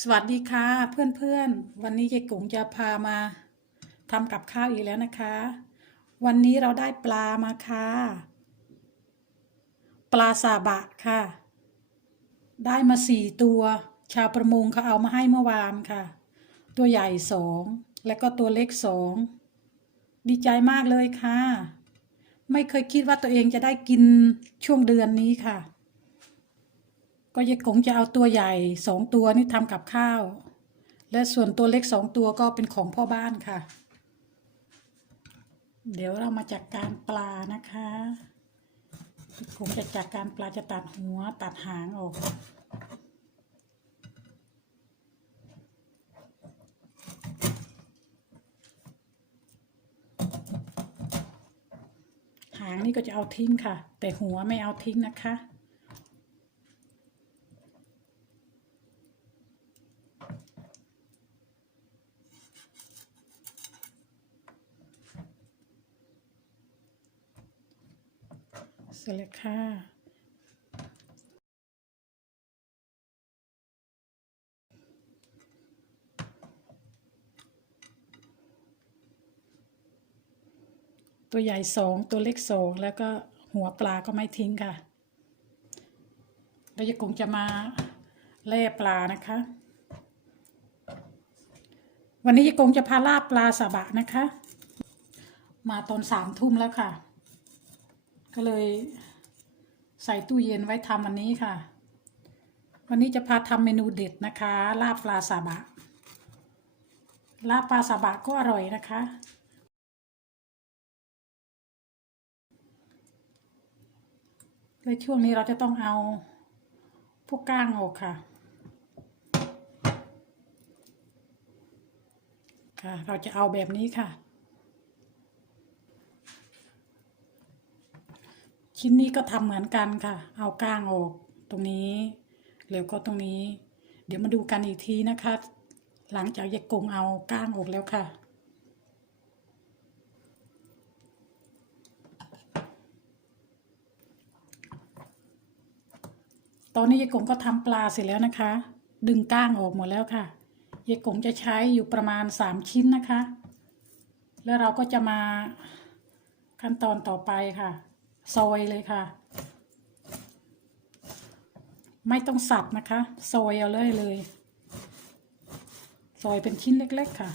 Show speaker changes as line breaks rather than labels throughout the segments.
สวัสดีค่ะเพื่อนๆ วันนี้ยายกุ๋งจะพามาทำกับข้าวอีกแล้วนะคะ วันนี้เราได้ปลามาค่ะ ปลาซาบะค่ะ ได้มาสี่ตัว ชาวประมงเขาเอามาให้เมื่อวานค่ะ ตัวใหญ่สองและก็ตัวเล็กสองดีใจมากเลยค่ะ ไม่เคยคิดว่าตัวเองจะได้กินช่วงเดือนนี้ค่ะ ก็ยายกงจะเอาตัวใหญ่สองตัวนี่ทำกับข้าว และส่วนตัวเล็กสองตัวก็เป็นของพ่อบ้านค่ะ เดี๋ยวเรามาจัดกการปลานะคะคงจะจัดการปลาจะตัดหัวตัดหางออกหางนี่ก็จะเอาทิ้งค่ะ แต่หัวไม่เอาทิ้งนะคะ เสร็จแล้วค่ะตัวใหญ่สองตัวเล็กสองแล้วก็หัวปลาก็ไม่ทิ้งค่ะ เราจะคงจะมาแล่ปลานะคะ วันนี้ยายกงจะพาลาบปลาสบะนะคะ มาตอนสามทุ่มแล้วค่ะ ก็เลยใส่ตู้เย็นไว้ทำวันนี้ค่ะ วันนี้จะพาทำเมนูเด็ดนะคะ ลาบปลาซาบะ ลาบปลาซาบะก็อร่อยนะคะเลยช่วงนี้เราจะต้องเอาพวกก้างออกค่ะ ค่ะ เราจะเอาแบบนี้ค่ะ ชิ้นนี้ก็ทำเหมือนกันค่ะ เอาก้างออกตรงนี้ แล้วก็ตรงนี้ เดี๋ยวมาดูกันอีกทีนะคะ หลังจากยายกงเอาก้างออกแล้วค่ะตอนนี้ยายกงก็ทำปลาเสร็จแล้วนะคะ ดึงก้างออกหมดแล้วค่ะยายกงจะใช้อยู่ประมาณสามชิ้นนะคะ แล้วเราก็จะมาขั้นตอนต่อไปค่ะ ซอยเลยค่ะ ไม่ต้องสับนะคะ ซอยเอาเลยเลย ซอยเป็นชิ้นเล็ก ๆ ค่ะ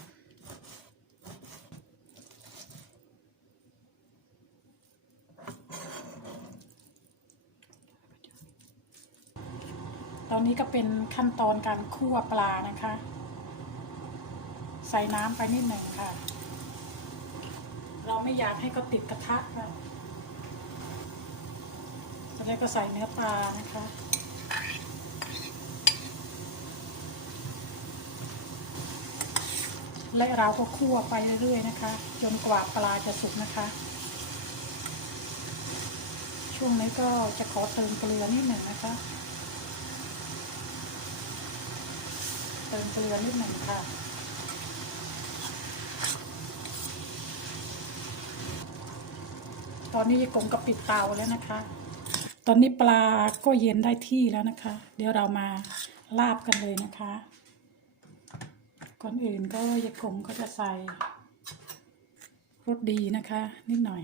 ตอนนี้ก็เป็นขั้นตอนการคั่วปลานะคะ ใส่น้ำไปนิดหนึ่งค่ะ เราไม่อยากให้เขาติดกระทะค่ะ ตอนนี้ก็ใส่เนื้อปลานะคะและเราก็คั่วไปเรื่อยๆนะคะ จนกว่าปลาจะสุกนะคะ ช่วงนี้ก็จะขอเติมเกลือนิดหนึ่งนะคะ เติมเกลือนิดหนึ่งค่ะ ตอนนี้กงก็ปิดเตาแล้วนะคะ ตอนนี้ปลาก็เย็นได้ที่แล้วนะคะ เดี๋ยวเรามาลาบกันเลยนะคะ ก่อนอื่นก็ยายกงก็จะใส่รสดีนะคะ นิดหน่อย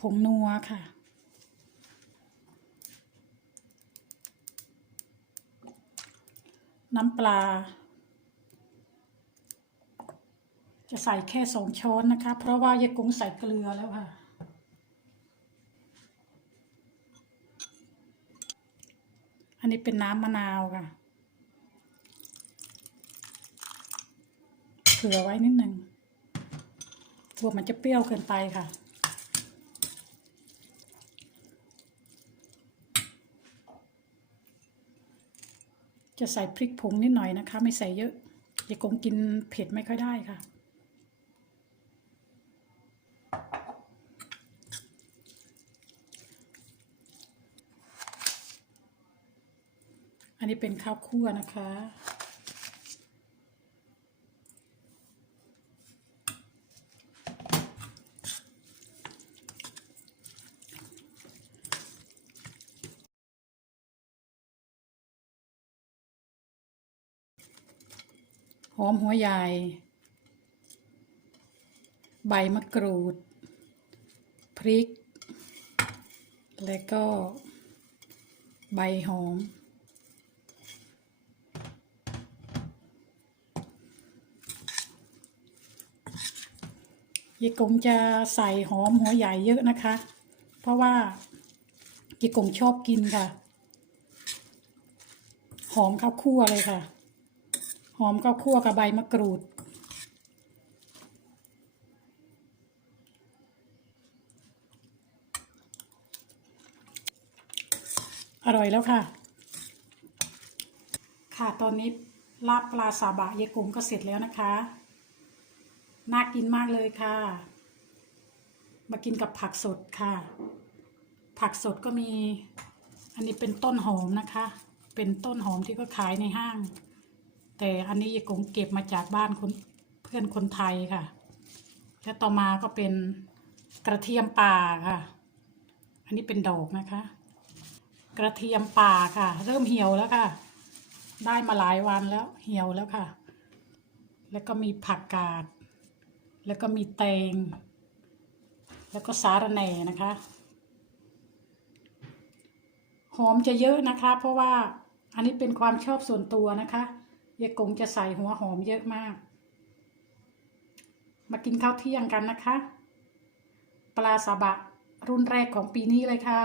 ผงนัวค่ะ น้ำปลา จะใส่แค่สองช้อนนะคะ เพราะว่ายายกุ้งใส่เกลือแล้วค่ะ นนี้เป็นน้ำมะนาวค่ะ เผื่อไว้นิดหนึ่งกลัวมันจะเปรี้ยวเกินไปค่ะ จะใส่พริกผงนิดหน่อยนะคะ ไม่ใส่เยอะยายกงกินเผ็ดไม่ค่อยได้ค่ะ อันนี้เป็นข้าวคั่วนะคะ หอมหัวใหญ่ ใบมะกรูด พริก และก็ใบหอม ยายกงจะใส่หอมหัวใหญ่เยอะนะคะ เพราะว่ายายกงชอบกินค่ะ หอมข้าวคั่วเลยค่ะ หอมข้าวคั่วกับใบมะกรูดอร่อยแล้วค่ะ ค่ะ ตอนนี้ลาบปลาซาบะเยายกงก็เสร็จแล้วนะคะ น่ากินมากเลยค่ะ มากินกับผักสดค่ะ ผักสดก็มี อันนี้เป็นต้นหอมนะคะ เป็นต้นหอมที่ก็ขายในห้าง แต่อันนี้ยายกงเก็บมาจากบ้านคนเพื่อนคนไทยค่ะ และต่อมาก็เป็นกระเทียมป่าค่ะ อันนี้เป็นดอกนะคะ กระเทียมป่าค่ะ เริ่มเหี่ยวแล้วค่ะ ได้มาหลายวันแล้วเหี่ยวแล้วค่ะ แล้วก็มีผักกาด แล้วก็มีแตง แล้วก็สาระแหน่นะคะ หอมจะเยอะนะคะ เพราะว่าอันนี้เป็นความชอบส่วนตัวนะคะยายกงจะใส่หัวหอมเยอะมาก มากินข้าวเที่ยงกันนะคะ ปลาซาบะรุ่นแรกของปีนี้เลยค่ะ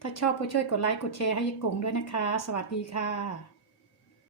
ถ้าชอบก็ช่วยกดไลค์กดแชร์ให้ยายกงด้วยนะคะ สวัสดีค่ะ